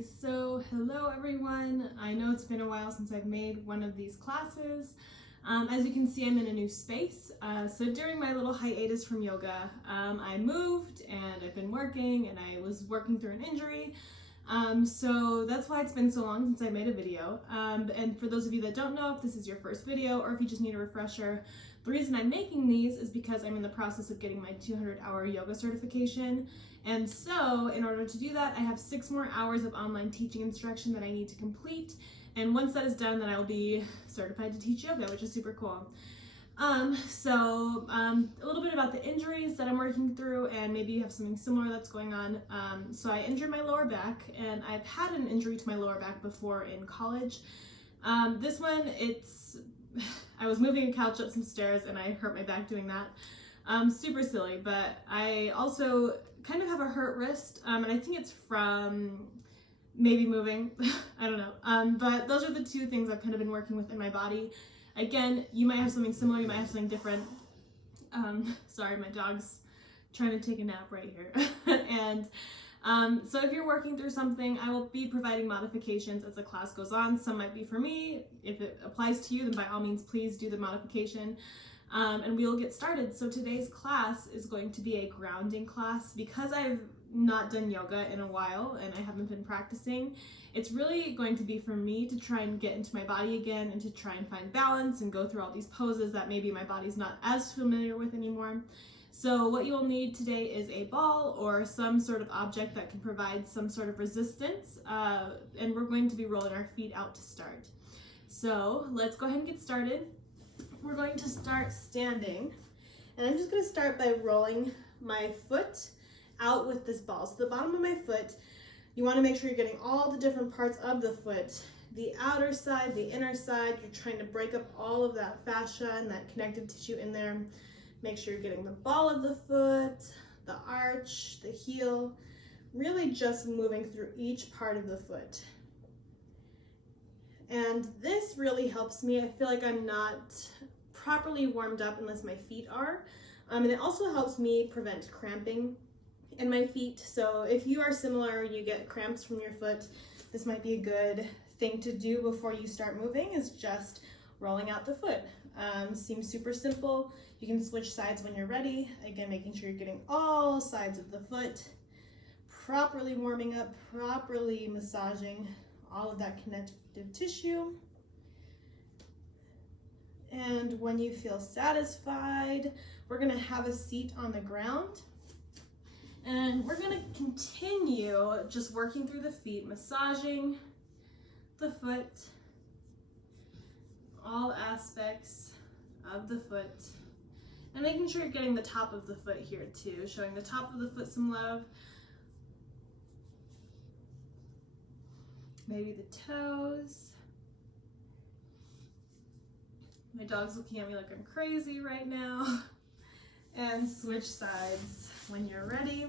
Okay, so hello everyone. I know it's been a while since I've made one of these classes. As you can see, I'm in a new space. So during my little hiatus from yoga, I moved and I've been working and I was working through an injury. So that's why it's been so long since I made a video. And for those of you that don't know, if this is your first video or if you just need a refresher, the reason I'm making these is because I'm in the process of getting my 200-hour yoga certification. And so in order to do that, I have 6 more hours of online teaching instruction that I need to complete. And once that is done, then I will be certified to teach yoga, which is super cool. A little bit about the injuries that I'm working through, and maybe you have something similar that's going on. So I injured my lower back, and I've had an injury to my lower back before in college. This one, I was moving a couch up some stairs and I hurt my back doing that. Super silly, but I also kind of have a hurt wrist, and I think it's from maybe moving. I don't know. But those are the two things I've kind of been working with in my body. Again, you might have something similar, you might have something different. Sorry, my dog's trying to take a nap right here. So if you're working through something, I will be providing modifications as the class goes on. Some might be for me. If it applies to you, then by all means, please do the modification. And we will get started. So today's class is going to be a grounding class. Because I've not done yoga in a while and I haven't been practicing, it's really going to be for me to try and get into my body again and to try and find balance and go through all these poses that maybe my body's not as familiar with anymore. So what you'll need today is a ball or some sort of object that can provide some sort of resistance, and we're going to be rolling our feet out to start. So let's go ahead and get started. We're going to start standing, and I'm just going to start by rolling my foot out with this ball. So the bottom of my foot, you want to make sure you're getting all the different parts of the foot, the outer side, the inner side. You're trying to break up all of that fascia and that connective tissue in there. Make sure you're getting the ball of the foot, the arch, the heel, really just moving through each part of the foot. And this really helps me. I feel like I'm not properly warmed up unless my feet are. And it also helps me prevent cramping in my feet. So if you are similar, you get cramps from your foot, this might be a good thing to do before you start moving, is just rolling out the foot. Seems super simple. You can switch sides when you're ready. Again, making sure you're getting all sides of the foot, properly warming up, properly massaging all of that connective tissue. And when you feel satisfied, we're gonna have a seat on the ground. And we're gonna continue just working through the feet, massaging the foot, all aspects of the foot, and making sure you're getting the top of the foot here too, showing the top of the foot some love. Maybe the toes. My dog's looking at me like I'm crazy right now. And switch sides when you're ready.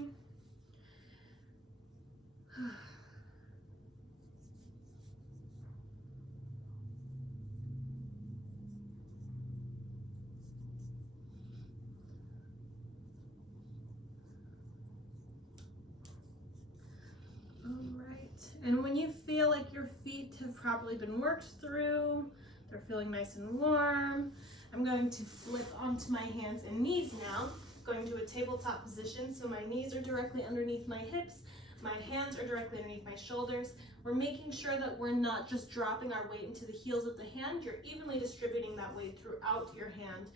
And when you feel like your feet have properly been worked through, they're feeling nice and warm, I'm going to flip onto my hands and knees now, going to a tabletop position. So my knees are directly underneath my hips, my hands are directly underneath my shoulders. We're making sure that we're not just dropping our weight into the heels of the hand, you're evenly distributing that weight throughout your hand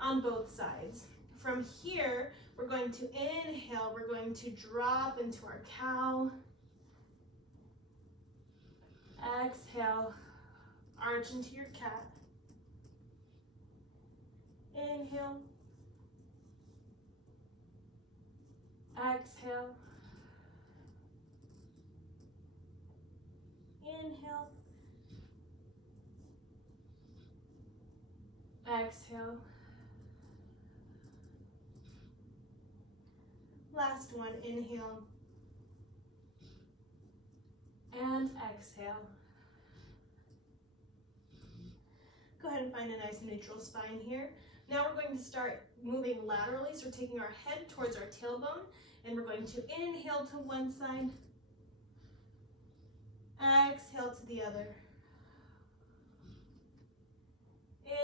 on both sides. From here, we're going to inhale, we're going to drop into our cow. Exhale, arch into your cat. Inhale. Exhale. Inhale. Exhale. Last one, inhale. And exhale. Go ahead and find a nice neutral spine here. Now we're going to start moving laterally, so we're taking our head towards our tailbone, and we're going to inhale to one side, exhale to the other.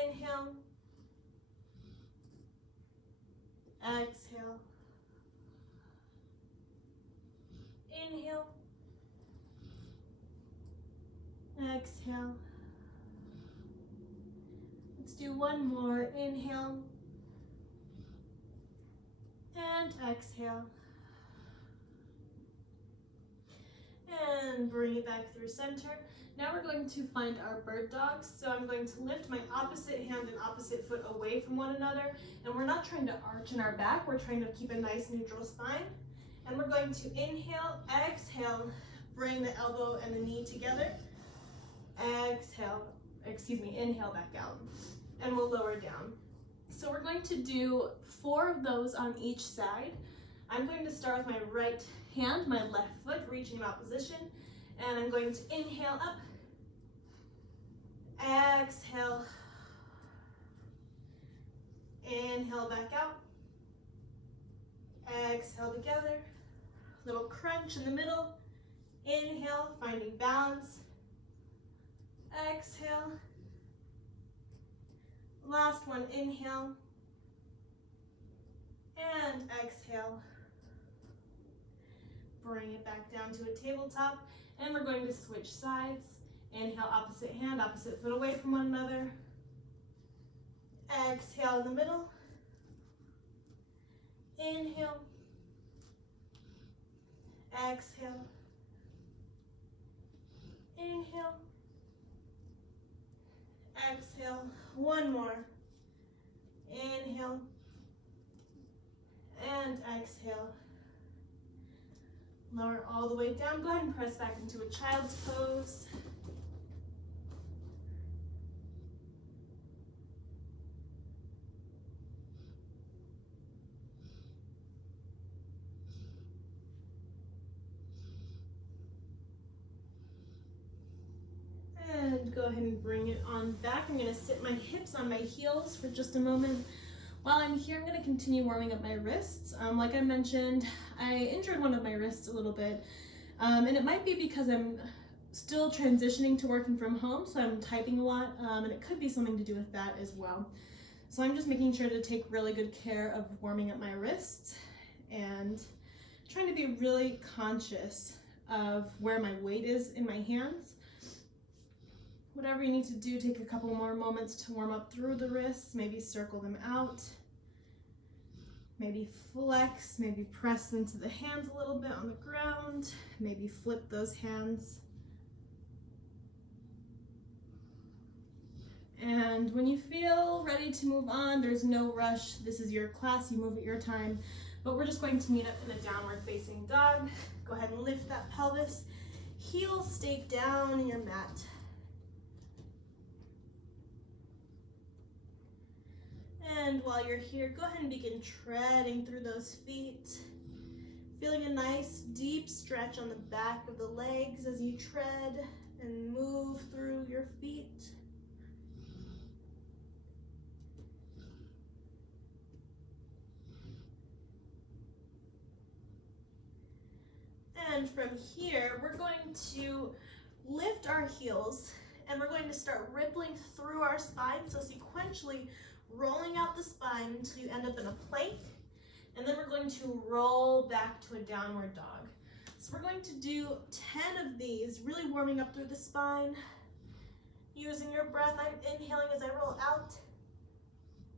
Inhale, exhale, inhale, exhale. Let's do one more. Inhale and exhale. And bring it back through center. Now we're going to find our bird dogs. So I'm going to lift my opposite hand and opposite foot away from one another. And we're not trying to arch in our back. We're trying to keep a nice neutral spine. And we're going to inhale, exhale, bring the elbow and the knee together. Exhale, inhale back out. And we'll lower down. So we're going to do 4 of those on each side. I'm going to start with my right hand, my left foot reaching in opposition, and I'm going to inhale up, exhale, inhale back out, exhale together, little crunch in the middle, inhale, finding balance, exhale, last one, inhale, and exhale. Bring it back down to a tabletop, and we're going to switch sides. Inhale, opposite hand, opposite foot away from one another. Exhale in the middle. Inhale. Exhale. Inhale. Exhale. One more. Inhale. And exhale. Lower all the way down. Go ahead and press back into a child's pose. And go ahead and bring it on back. I'm going to sit my hips on my heels for just a moment. While I'm here, I'm going to continue warming up my wrists. Like I mentioned, I injured one of my wrists a little bit, and it might be because I'm still transitioning to working from home, so I'm typing a lot, and it could be something to do with that as well. So I'm just making sure to take really good care of warming up my wrists and trying to be really conscious of where my weight is in my hands. Whatever you need to do, take a couple more moments to warm up through the wrists, maybe circle them out, maybe flex, maybe press into the hands a little bit on the ground, maybe flip those hands. And when you feel ready to move on, there's no rush. This is your class, you move at your time, but we're just going to meet up in a downward facing dog. Go ahead and lift that pelvis, heels stay down in your mat. And while you're here, go ahead and begin treading through those feet. Feeling a nice deep stretch on the back of the legs as you tread and move through your feet. And from here, we're going to lift our heels and we're going to start rippling through our spine. So sequentially, rolling out the spine until you end up in a plank, and then we're going to roll back to a downward dog. So we're going to do 10 of these, really warming up through the spine, using your breath. I'm inhaling as I roll out,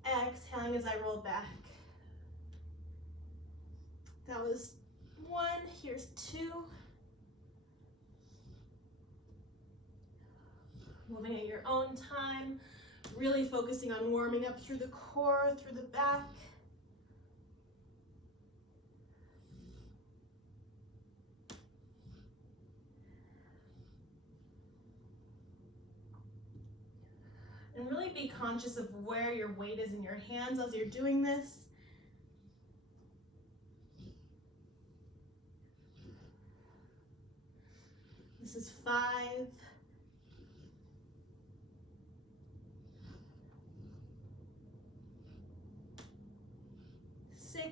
exhaling as I roll back. That was 1, here's 2. Moving at your own time. Really focusing on warming up through the core, through the back. And really be conscious of where your weight is in your hands as you're doing this. This is 5. 6,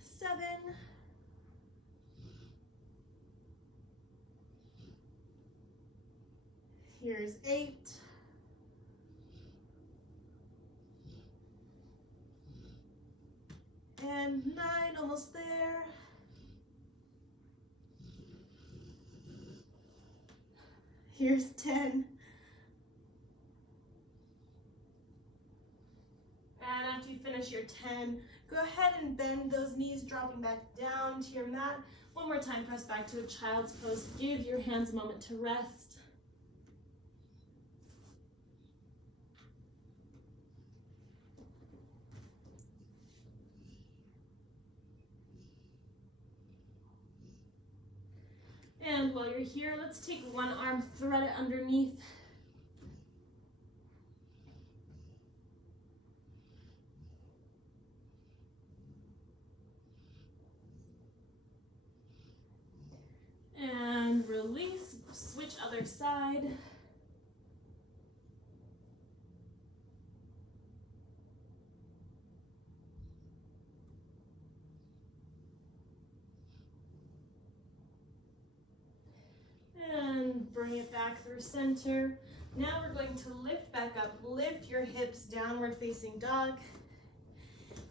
7, Here's 8. And 9, almost there. Here's 10. And after you finish your 10, go ahead and bend those knees, dropping back down to your mat. One more time, press back to a child's pose. Give your hands a moment to rest. And while you're here, let's take one arm, thread it underneath. And release, switch other side. And bring it back through center. Now we're going to lift back up. Lift your hips, downward facing dog.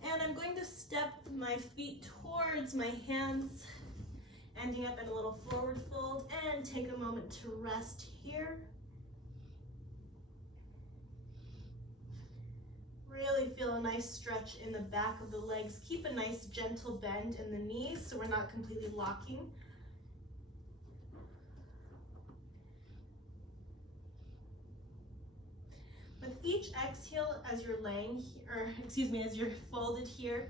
And I'm going to step my feet towards my hands, ending up in a little forward fold, and take a moment to rest here. Really feel a nice stretch in the back of the legs. Keep a nice gentle bend in the knees so we're not completely locking. With each exhale, as you're laying here, as you're folded here,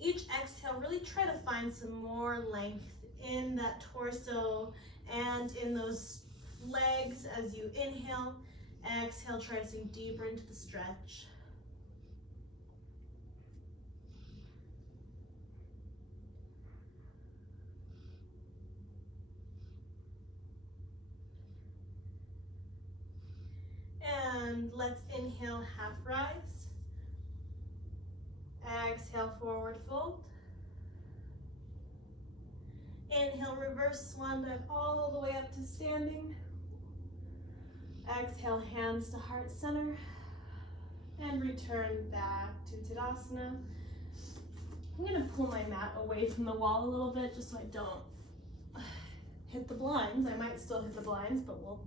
each exhale, really try to find some more length in that torso and in those legs as you inhale. Exhale, try to sink deeper into the stretch. And let's inhale, half rise. Exhale, forward fold. Inhale, reverse swan dive all the way up to standing. Exhale, hands to heart center. And return back to Tadasana. I'm gonna pull my mat away from the wall a little bit just so I don't hit the blinds. I might still hit the blinds, but we'll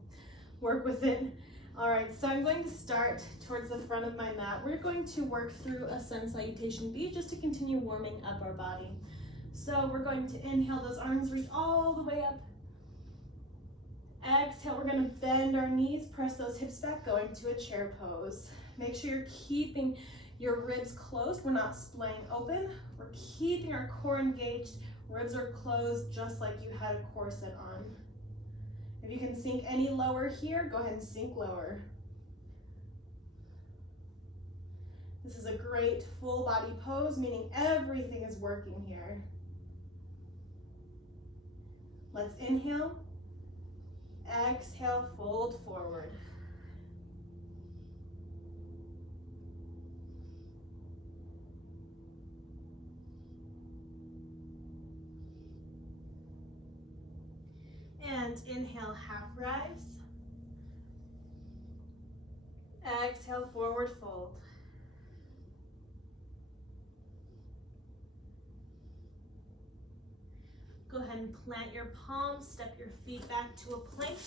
work with it. All right, so I'm going to start towards the front of my mat. We're going to work through a sun salutation B just to continue warming up our body. So we're going to inhale, those arms reach all the way up. Exhale, we're gonna bend our knees, press those hips back, going to a chair pose. Make sure you're keeping your ribs closed. We're not splaying open. We're keeping our core engaged. Ribs are closed just like you had a corset on. If you can sink any lower here, go ahead and sink lower. This is a great full body pose, meaning everything is working here. Let's inhale. Exhale, fold forward. And inhale, half rise. Exhale, forward fold. Go ahead and plant your palms, step your feet back to a plank.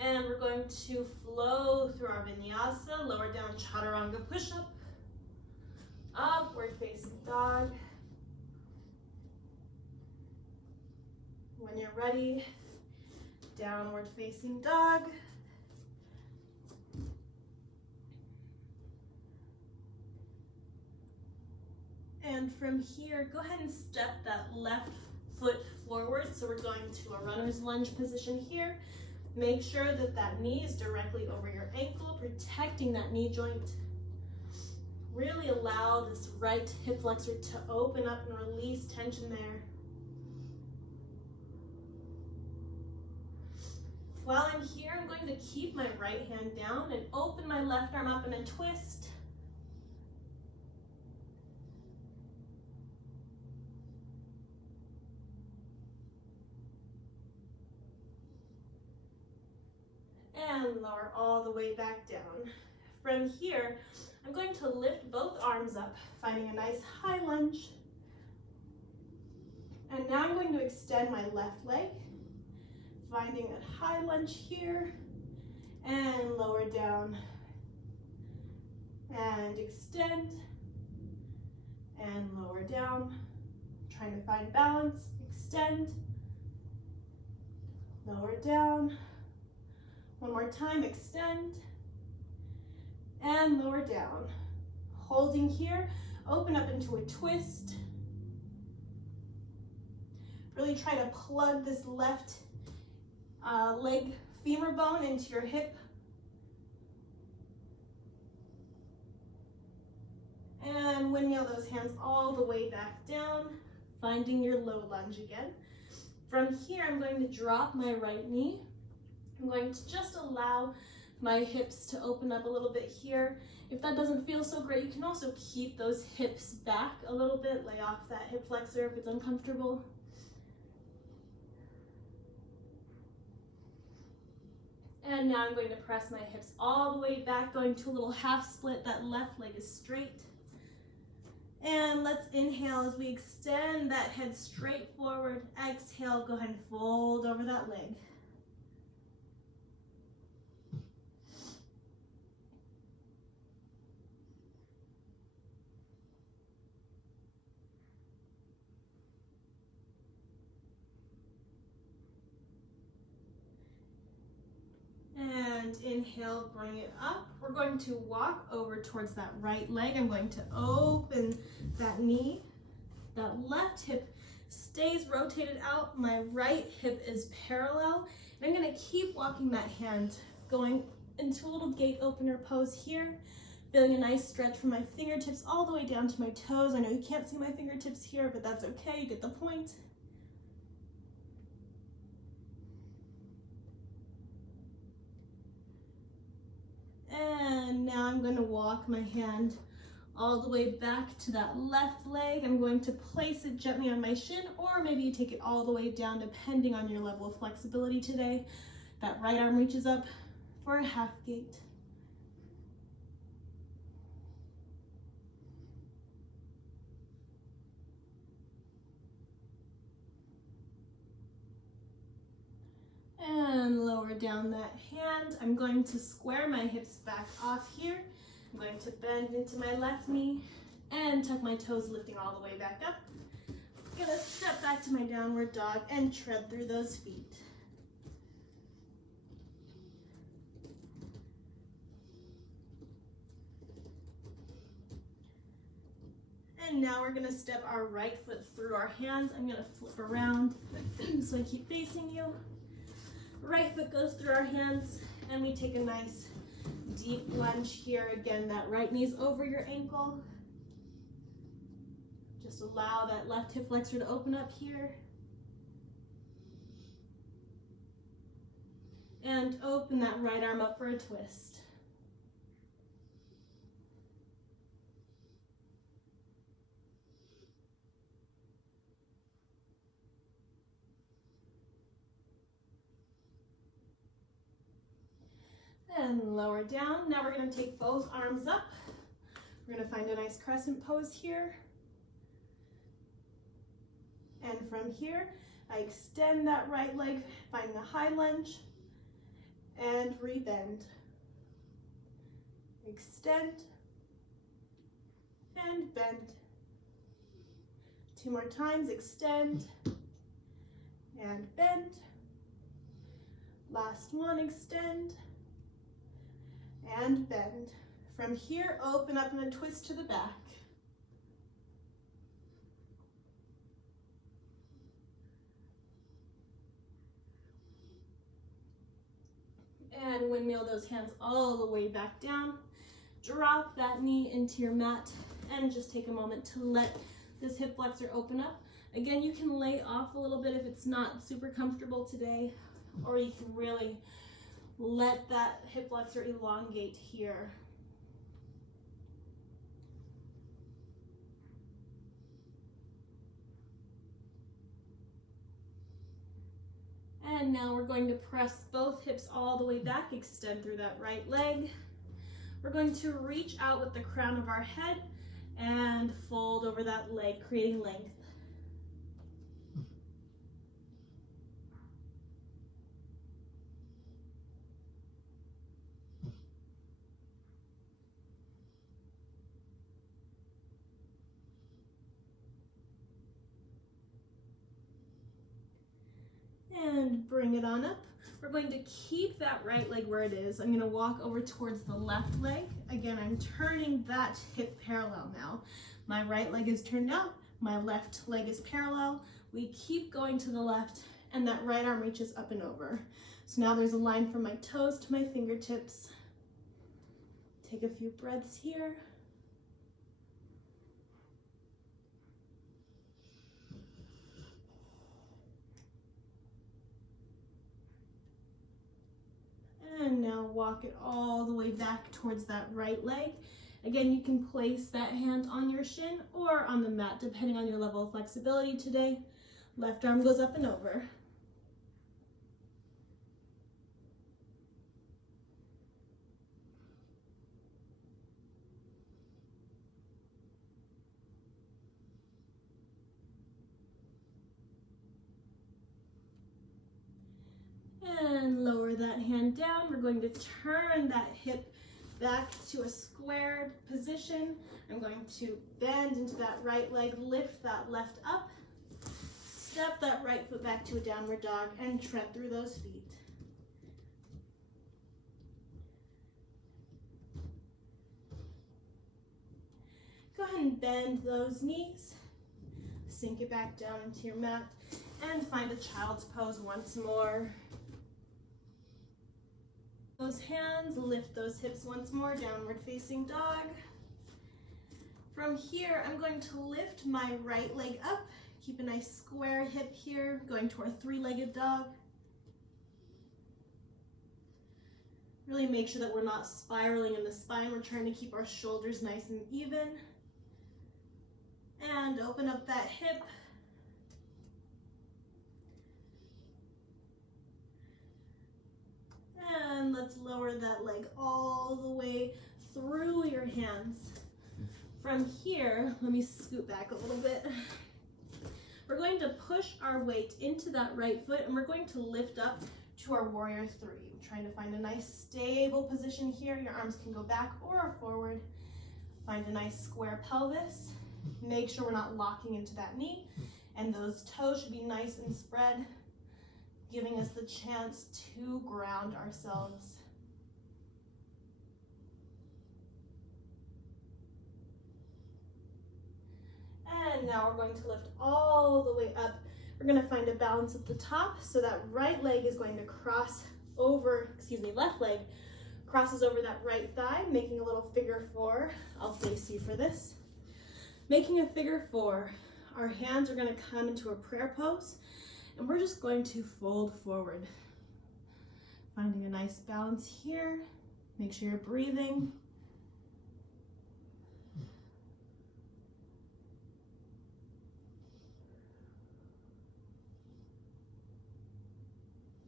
And we're going to flow through our vinyasa, lower down chaturanga push-up, upward facing dog. When you're ready, downward facing dog. And from here, go ahead and step that left foot forward. So we're going to a runner's lunge position here. Make sure that that knee is directly over your ankle, protecting that knee joint. Really allow this right hip flexor to open up and release tension there. While I'm here, I'm going to keep my right hand down and open my left arm up in a twist. and lower all the way back down. From here, I'm going to lift both arms up, finding a nice high lunge. And now I'm going to extend my left leg, finding a high lunge here, and lower down, and extend, and lower down. Trying to find balance, extend, lower down. One more time, extend, and lower down. Holding here, open up into a twist. Really try to plug this left leg femur bone into your hip. And windmill those hands all the way back down, finding your low lunge again. From here, I'm going to drop my right knee. I'm going to just allow my hips to open up a little bit here. If that doesn't feel so great, you can also keep those hips back a little bit, lay off that hip flexor if it's uncomfortable. And now I'm going to press my hips all the way back, going to a little half split. That left leg is straight. And let's inhale as we extend that head straight forward. Exhale, go ahead and fold over that leg. And inhale, bring it up. We're going to walk over towards that right leg. I'm going to open that knee. That left hip stays rotated out. My right hip is parallel. And I'm going to keep walking that hand, going into a little gate opener pose here. Feeling a nice stretch from my fingertips all the way down to my toes. I know you can't see my fingertips here, but that's okay. You get the point. And now I'm going to walk my hand all the way back to that left leg. I'm going to place it gently on my shin, or maybe you take it all the way down depending on your level of flexibility today. That right arm reaches up for a half gate. And lower down that hand. I'm going to square my hips back off here. I'm going to bend into my left knee and tuck my toes, lifting all the way back up. I'm gonna step back to my downward dog and tread through those feet. And now we're gonna step our right foot through our hands. I'm gonna flip around so I keep facing you. Right foot goes through our hands, and we take a nice deep lunge here. Again, that right knee's over your ankle. Just allow that left hip flexor to open up here. And open that right arm up for a twist. And lower down. Now we're going to take both arms up. We're going to find a nice crescent pose here. And from here, I extend that right leg, finding a high lunge, and rebend. Extend, and bend. Two more times, extend, and bend. Last one, extend, and bend. From here, open up and then twist to the back. And windmill those hands all the way back down. Drop that knee into your mat and just take a moment to let this hip flexor open up. Again, you can lay off a little bit if it's not super comfortable today, or you can really let that hip flexor elongate here. And And now we're going to press both hips all the way back, extend through that right leg. We're going to reach out with the crown of our head and fold over that leg, creating length. And bring it on up. We're going to keep that right leg where it is. I'm going to walk over towards the left leg. Again, I'm turning that hip parallel now. My right leg is turned out, my left leg is parallel. We keep going to the left, and that right arm reaches up and over. So now there's a line from my toes to my fingertips. Take a few breaths here. And now walk it all the way back towards that right leg. Again, you can place that hand on your shin or on the mat, depending on your level of flexibility today. Left arm goes up and over. And lower that hand down. We're going to turn that hip back to a squared position. I'm going to bend into that right leg, lift that left up, step that right foot back to a downward dog, and tread through those feet. Go ahead and bend those knees, sink it back down into your mat, and find a child's pose once more. Those hands, lift those hips once more, downward facing dog. From here, I'm going to lift my right leg up, keep a nice square hip here, going to our three-legged dog. Really make sure that we're not spiraling in the spine. We're trying to keep our shoulders nice and even. And open up that hip. And let's lower that leg all the way through your hands. From here, let me scoot back a little bit. We're going to push our weight into that right foot, and we're going to lift up to our warrior three. We're trying to find a nice stable position here. Your arms can go back or forward. Find a nice square pelvis. Make sure we're not locking into that knee, and those toes should be nice and spread, giving us the chance to ground ourselves. And now we're going to lift all the way up. We're going to find a balance at the top, so that right leg is going to cross over, left leg crosses over that right thigh, making a little figure four. I'll face you for this. Making a figure four, our hands are going to come into a prayer pose, and we're just going to fold forward. Finding a nice balance here. Make sure you're breathing.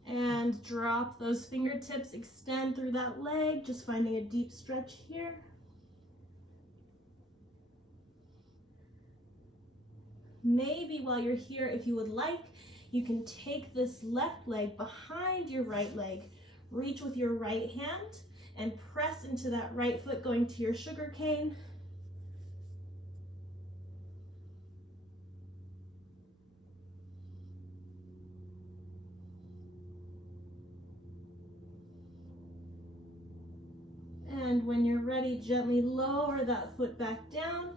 And drop those fingertips, extend through that leg, just finding a deep stretch here. Maybe while you're here, if you would like, you can take this left leg behind your right leg, reach with your right hand, and press into that right foot, going to your sugar cane. And when you're ready, gently lower that foot back down.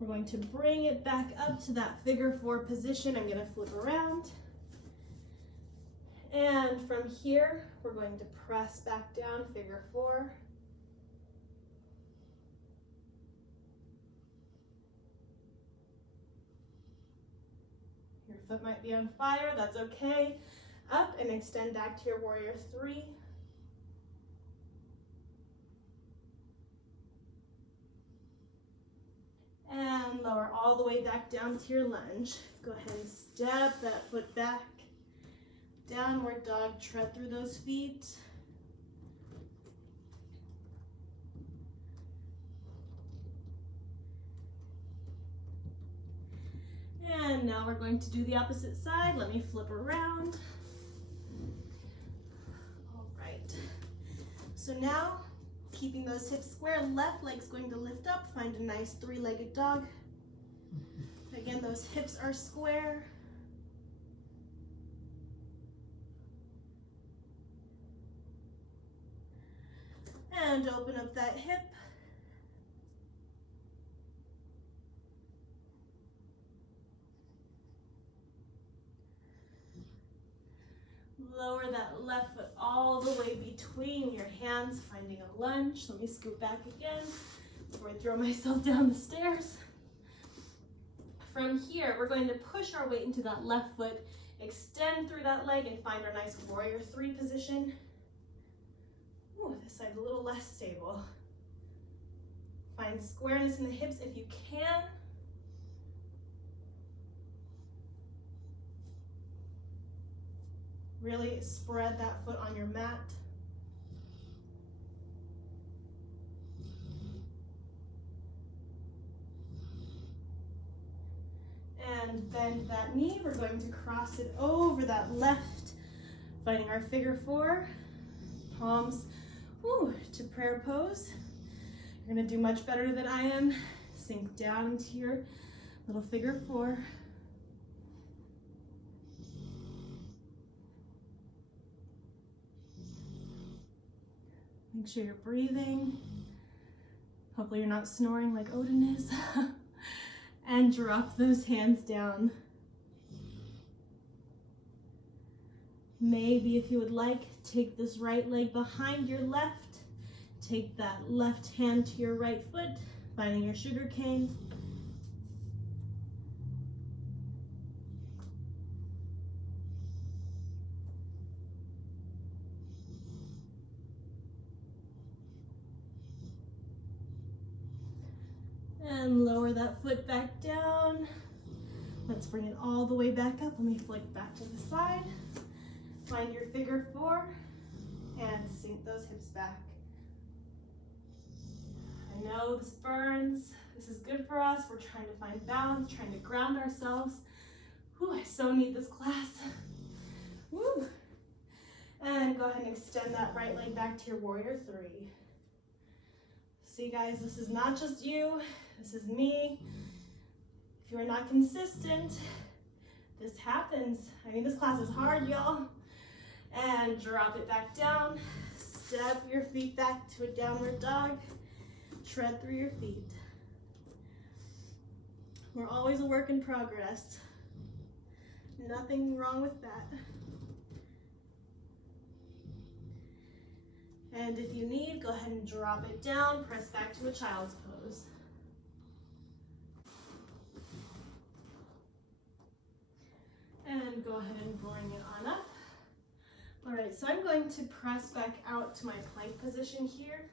We're going to bring it back up to that figure four position. I'm going to flip around. And from here, we're going to press back down, figure four. Your foot might be on fire, that's okay. Up and extend back to your warrior three. And lower all the way back down to your lunge. Go ahead and step that foot back. Downward dog, tread through those feet. And now we're going to do the opposite side. Let me flip around. All right. So now, keeping those hips square, left leg's going to lift up. Find a nice three-legged dog. Again, those hips are square. And open up that hip. Lower that left foot all the way between your hands, finding a lunge. Let me scoot back again before I throw myself down the stairs. From here, we're going to push our weight into that left foot, extend through that leg, and find our nice warrior three position. Ooh, this side's a little less stable. Find squareness in the hips if you can. Really spread that foot on your mat. And bend that knee. We're going to cross it over that left, finding our figure four. Palms to prayer pose. You're gonna do much better than I am. Sink down into your little figure four. Make sure you're breathing. Hopefully you're not snoring like Odin is. And drop those hands down. Maybe if you would like, take this right leg behind your left. Take that left hand to your right foot, finding your sugar cane. And lower that foot back down. Let's bring it all the way back up. Let me flick back to the side. Find your figure four and sink those hips back. I know this burns. This is good for us. We're trying to find balance, trying to ground ourselves. Whew, I so need this class. Woo. And go ahead and extend that right leg back to your warrior three. See guys, this is not just you, this is me. If you are not consistent, this happens. I mean, this class is hard, y'all. And drop it back down. Step your feet back to a downward dog. Tread through your feet. We're always a work in progress. Nothing wrong with that. And if you need, go ahead and drop it down, press back to a child's pose. And go ahead and bring it on up. All right, so I'm going to press back out to my plank position here.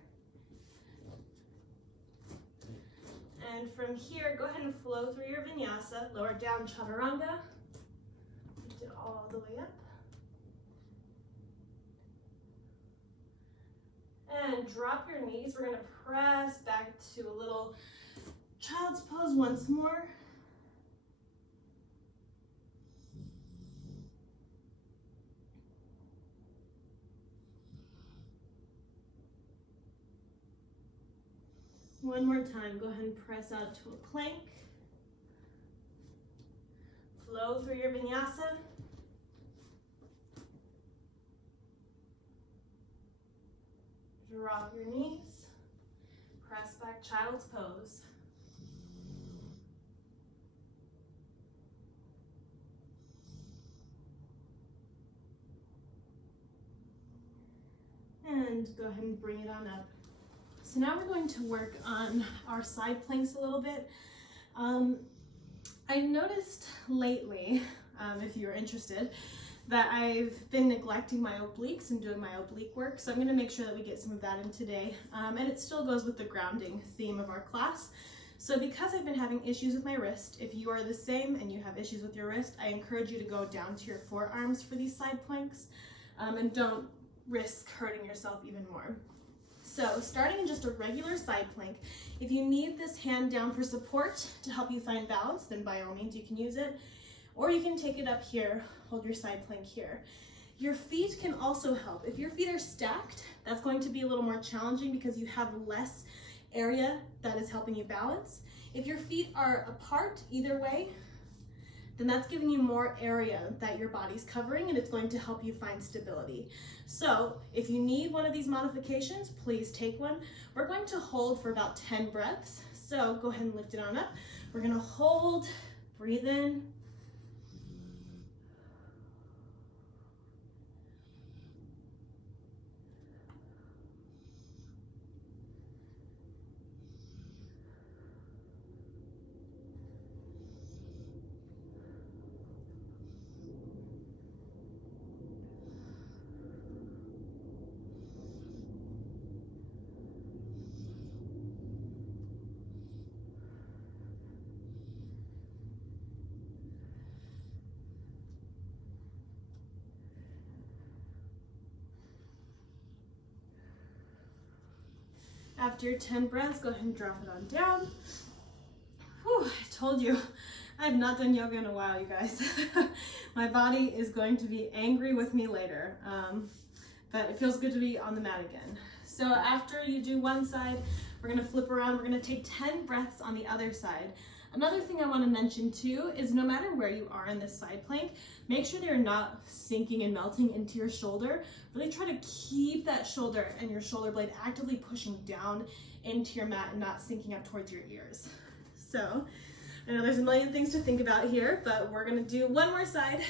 And from here, go ahead and flow through your vinyasa, lower down chaturanga. Lift it all the way up. And drop your knees. We're going to press back to a little child's pose once more. One more time. Go ahead and press out to a plank. Flow through your vinyasa. Drop your knees, press back, child's pose. And go ahead and bring it on up. So now we're going to work on our side planks a little bit. I noticed lately, if you're interested, that I've been neglecting my obliques and doing my oblique work, so I'm going to make sure that we get some of that in today. And it still goes with the grounding theme of our class. So because I've been having issues with my wrist, if you are the same and you have issues with your wrist, I encourage you to go down to your forearms for these side planks, and don't risk hurting yourself even more. So starting in just a regular side plank, if you need this hand down for support to help you find balance, then by all means you can use it, or you can take it up here, hold your side plank here. Your feet can also help. If your feet are stacked, that's going to be a little more challenging because you have less area that is helping you balance. If your feet are apart either way, then that's giving you more area that your body's covering, and it's going to help you find stability. So if you need one of these modifications, please take one. We're going to hold for about 10 breaths. So go ahead and lift it on up. We're gonna hold, breathe in. After your 10 breaths, go ahead and drop it on down. Whew, I told you, I have not done yoga in a while, you guys. My body is going to be angry with me later, but it feels good to be on the mat again. So after you do one side, we're gonna flip around, we're gonna take 10 breaths on the other side. Another thing I wanna mention too is no matter where you are in this side plank, make sure they're not sinking and melting into your shoulder. Really try to keep that shoulder and your shoulder blade actively pushing down into your mat and not sinking up towards your ears. So, I know there's a million things to think about here, but we're gonna do one more side.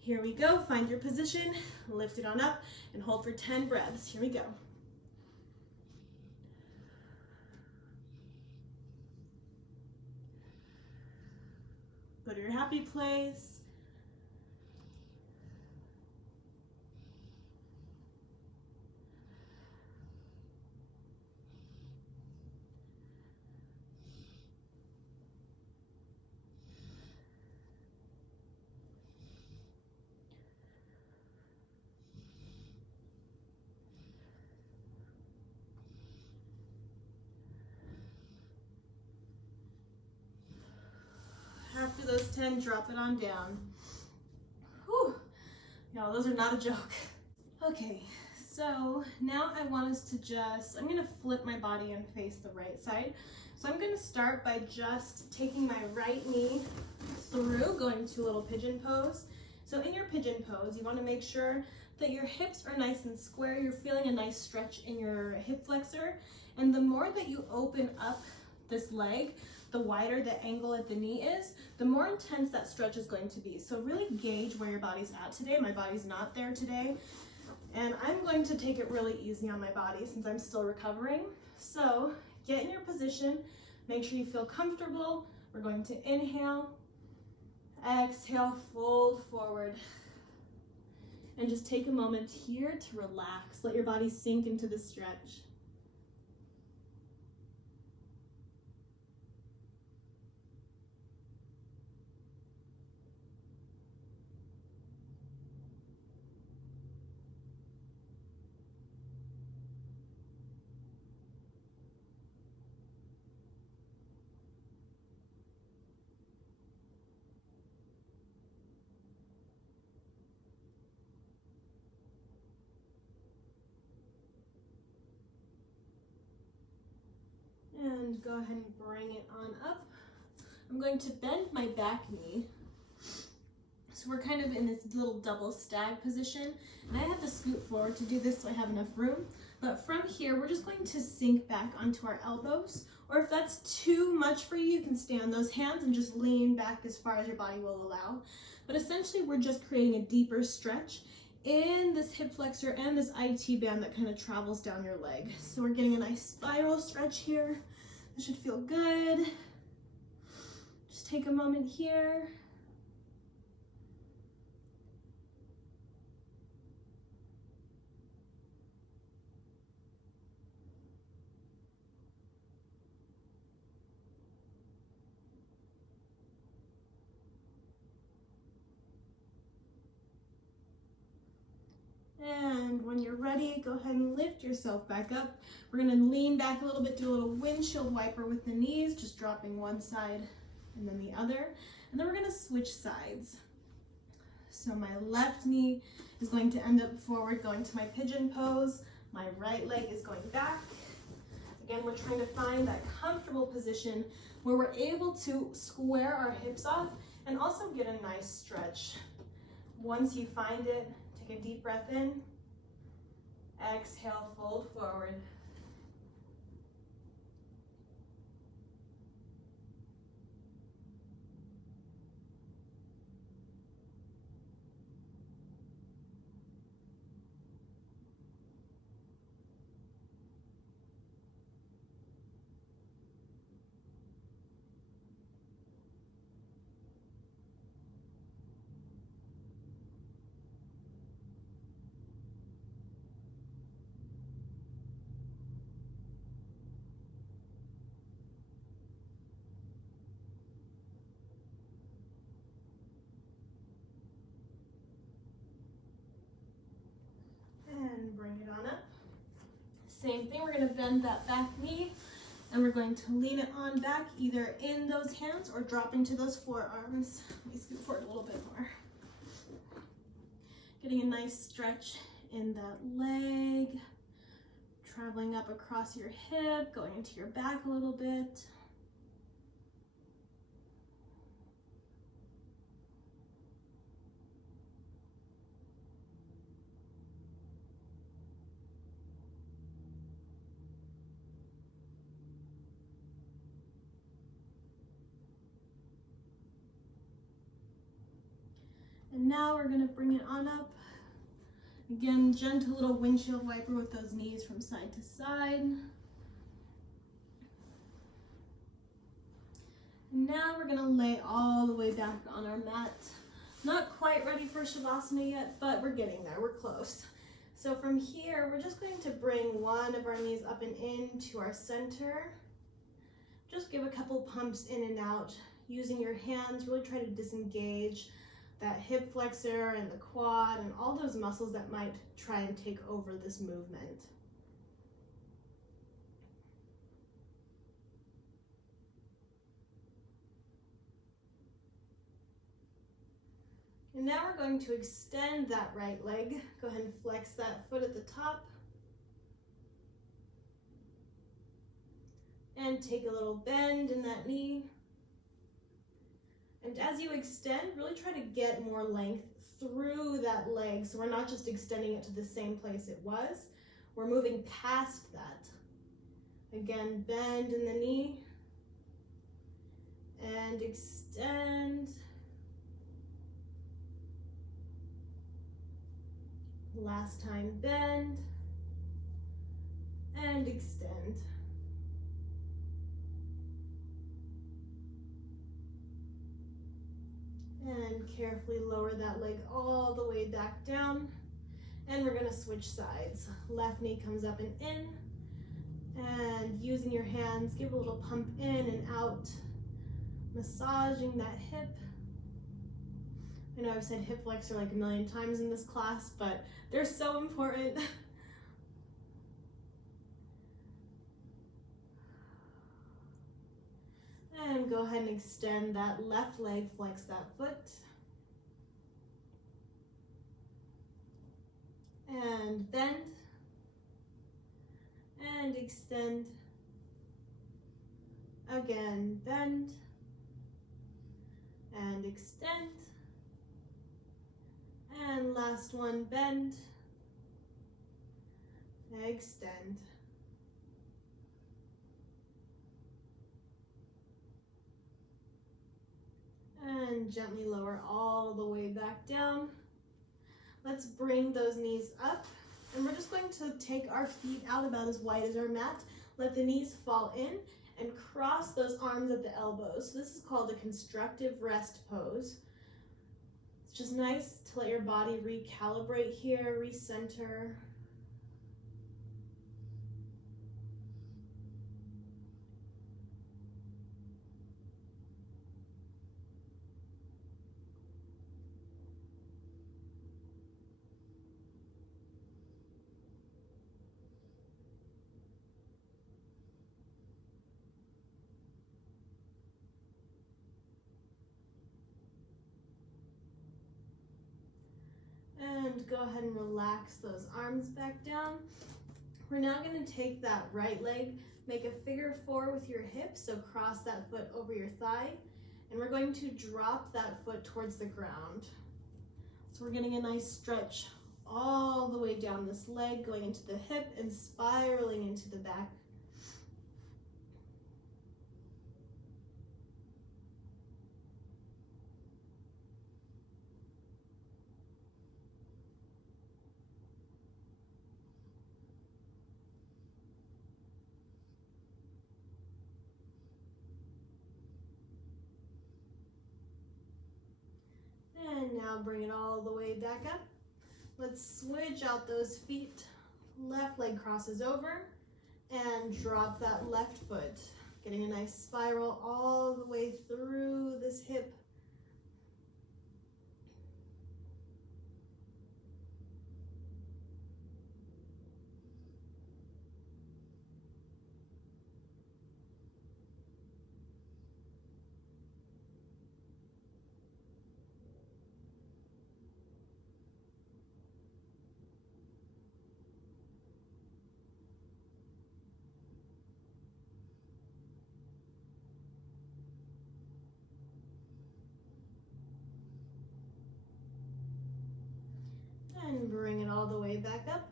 Here we go, find your position, lift it on up, and hold for 10 breaths. Here we go. Go to your happy place. After those 10, drop it on down. Whew, y'all, those are not a joke. Okay, so now I want us to I'm gonna flip my body and face the right side. So I'm gonna start by just taking my right knee through, going to a little pigeon pose. So in your pigeon pose, you wanna make sure that your hips are nice and square. You're feeling a nice stretch in your hip flexor. And the more that you open up this leg, the wider the angle at the knee is, the more intense that stretch is going to be. So really gauge where your body's at today. My body's not there today. And I'm going to take it really easy on my body since I'm still recovering. So get in your position, make sure you feel comfortable. We're going to inhale, exhale, fold forward. And just take a moment here to relax. Let your body sink into the stretch. And go ahead and bring it on up. I'm going to bend my back knee. So we're kind of in this little double stag position. And I have to scoot forward to do this so I have enough room. But from here, we're just going to sink back onto our elbows. Or if that's too much for you, you can stay on those hands and just lean back as far as your body will allow. But essentially, we're just creating a deeper stretch in this hip flexor and this IT band that kind of travels down your leg. So we're getting a nice spiral stretch here. This should feel good. Just take a moment here. And when you're ready, go ahead and lift yourself back up. We're gonna lean back a little bit, do a little windshield wiper with the knees, just dropping one side and then the other. And then we're gonna switch sides. So my left knee is going to end up forward, going to my pigeon pose. My right leg is going back. Again, we're trying to find that comfortable position where we're able to square our hips off and also get a nice stretch. Once you find it, take a deep breath in. Exhale, fold forward. And bring it on up. Same thing, we're gonna bend that back knee and we're going to lean it on back, either in those hands or drop into those forearms. Let me scoot forward a little bit more. Getting a nice stretch in that leg, traveling up across your hip, going into your back a little bit. And now we're gonna bring it on up. Again, gentle little windshield wiper with those knees from side to side. And now we're gonna lay all the way back on our mat. Not quite ready for Shavasana yet, but we're getting there, we're close. So from here, we're just going to bring one of our knees up and in to our center. Just give a couple pumps in and out, using your hands, really try to disengage that hip flexor and the quad and all those muscles that might try and take over this movement. And now we're going to extend that right leg. Go ahead and flex that foot at the top. And take a little bend in that knee. And as you extend, really try to get more length through that leg. So we're not just extending it to the same place it was. We're moving past that. Again, bend in the knee. And extend. Last time, bend. And extend. And carefully lower that leg all the way back down. And we're gonna switch sides. Left knee comes up and in. And using your hands, give a little pump in and out. Massaging that hip. I know I've said hip flexor like a million times in this class, but they're so important. And go ahead and extend that left leg, flex that foot. And bend. And extend. Again, bend. And extend. And last one, bend. Extend. And gently lower all the way back down. Let's bring those knees up. And we're just going to take our feet out about as wide as our mat. Let the knees fall in and cross those arms at the elbows. So this is called a constructive rest pose. It's just nice to let your body recalibrate here, recenter. And go ahead and relax those arms back down. We're now going to take that right leg, make a figure 4 with your hips, so cross that foot over your thigh, and we're going to drop that foot towards the ground. So we're getting a nice stretch all the way down this leg, going into the hip and spiraling into the back. And now bring it all the way back up. Let's switch out those feet. Left leg crosses over and drop that left foot. Getting a nice spiral all the way through this hip. And bring it all the way back up.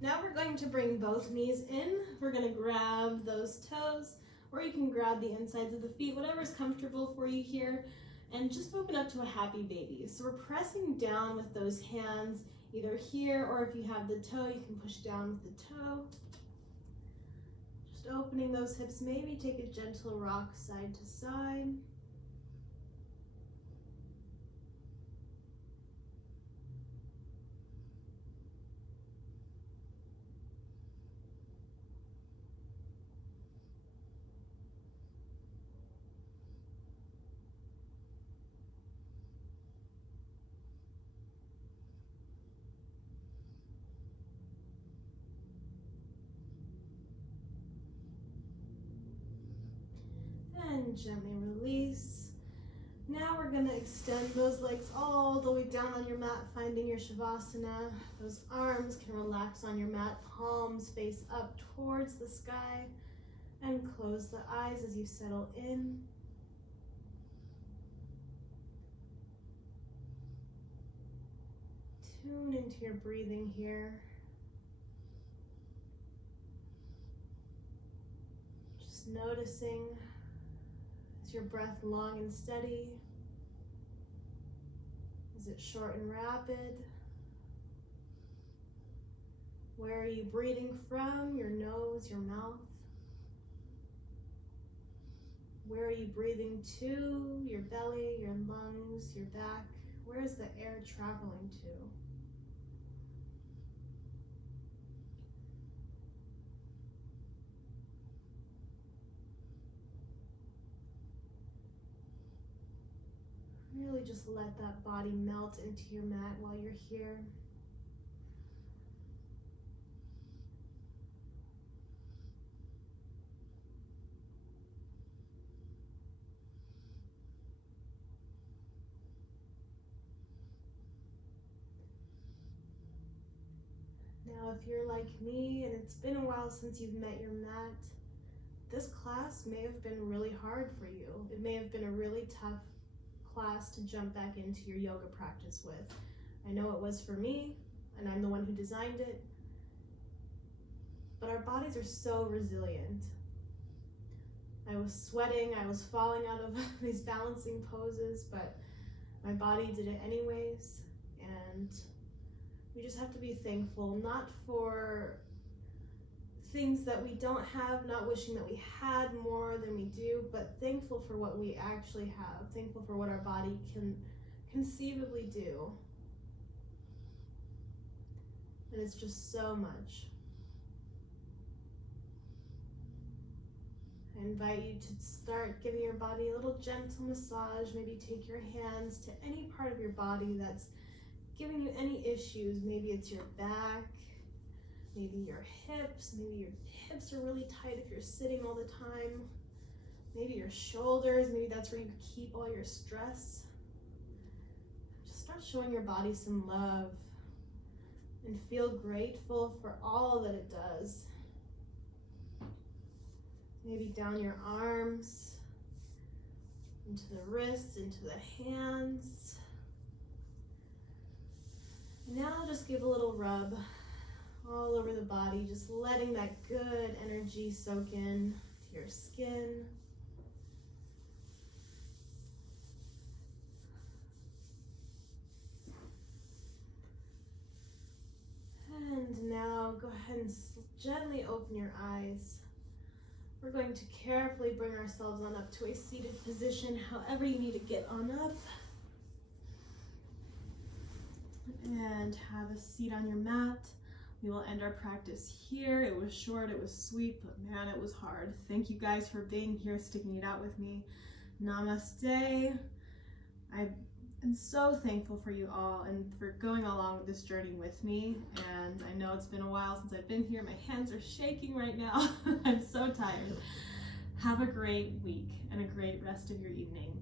Now we're going to bring both knees in. We're going to grab those toes, or you can grab the insides of the feet, whatever's comfortable for you here, and just open up to a happy baby. So we're pressing down with those hands, either here, or if you have the toe, you can push down with the toe. Just opening those hips, maybe take a gentle rock side to side. And gently release. Now we're going to extend those legs all the way down on your mat, finding your Shavasana. Those arms can relax on your mat, palms face up towards the sky, and close the eyes as you settle in. Tune into your breathing here. Just noticing, is your breath long and steady? Is it short and rapid? Where are you breathing from? Your nose, your mouth? Where are you breathing to? Your belly, your lungs, your back? Where is the air traveling to? Really just let that body melt into your mat while you're here. Now, if you're like me and it's been a while since you've met your mat, this class may have been really hard for you. It may have been a really tough class to jump back into your yoga practice with. I know it was for me, and I'm the one who designed it, but our bodies are so resilient. I was sweating, I was falling out of these balancing poses, but my body did it anyways, and we just have to be thankful, not for things that we don't have, not wishing that we had more than we do, but thankful for what we actually have, thankful for what our body can conceivably do. And it's just so much. I invite you to start giving your body a little gentle massage. Maybe take your hands to any part of your body that's giving you any issues. Maybe it's your back, maybe your hips. Maybe your hips are really tight if you're sitting all the time. Maybe your shoulders, maybe that's where you keep all your stress. Just start showing your body some love. and feel grateful for all that it does. Maybe down your arms, into the wrists, into the hands. Now just give a little rub all over the body, just letting that good energy soak in to your skin. And now go ahead and gently open your eyes. We're going to carefully bring ourselves on up to a seated position, however you need to get on up. And have a seat on your mat. We will end our practice here. It was short, it was sweet, but man, it was hard. Thank you guys for being here, sticking it out with me. Namaste. I'm so thankful for you all and for going along with this journey with me. And I know it's been a while since I've been here. My hands are shaking right now. I'm so tired. Have a great week and a great rest of your evening.